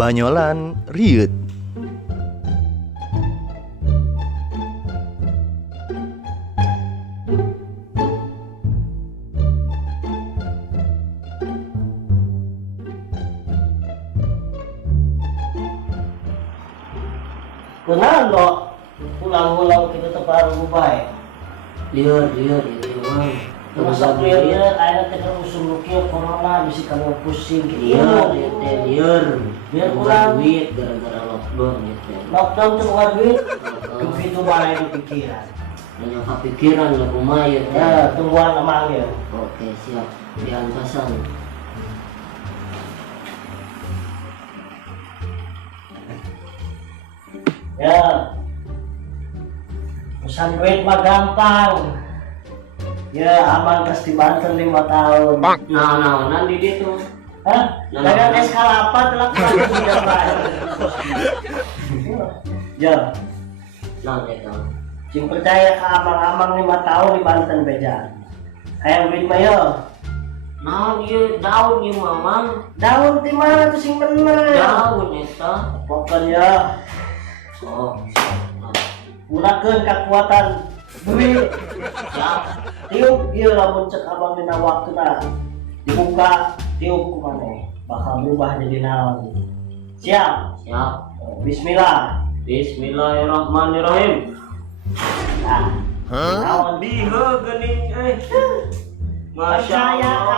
Banyolan riut. Kenal lo, ulang-ulang kita terbaru baik. Liur itu mah. Masa liur, akhirnya kita usung lukir corona, bisa kamu pusing gitu. Liur. Biar pulang. Duit gara-gara lockdown gitu. Lockdown tuh bukan duit, itu malah di pikiran. Hanya kepikiran lah rumah ya. Ya, tungguan emang ya. Oke siap. Diantasan. Ya, pesan duit mah gampang. Ya, aman kas di Banten 5 tahun. Nah, nanti dia tuh. Hah? Jangan eskalator telah tidak baik. Ya, Nah, itu. sing percaya ke amang-amang 5 tahun di Banten beja. Kayak duit mah yo. Nah, iya daun ya mamang. Daun di mana tuh sing bener? Daun itu. Pokoknya Oh, gunakan kekuatan duit. siap. Tiup ieu lamun cek abang dina waktuna dibuka tiup ku maneh bakal berubah jadi naon. Siap. Siap. Bismillah. Bismillahirrahmanirrahim. Nah, naon Biha gening Masya percaya Allah.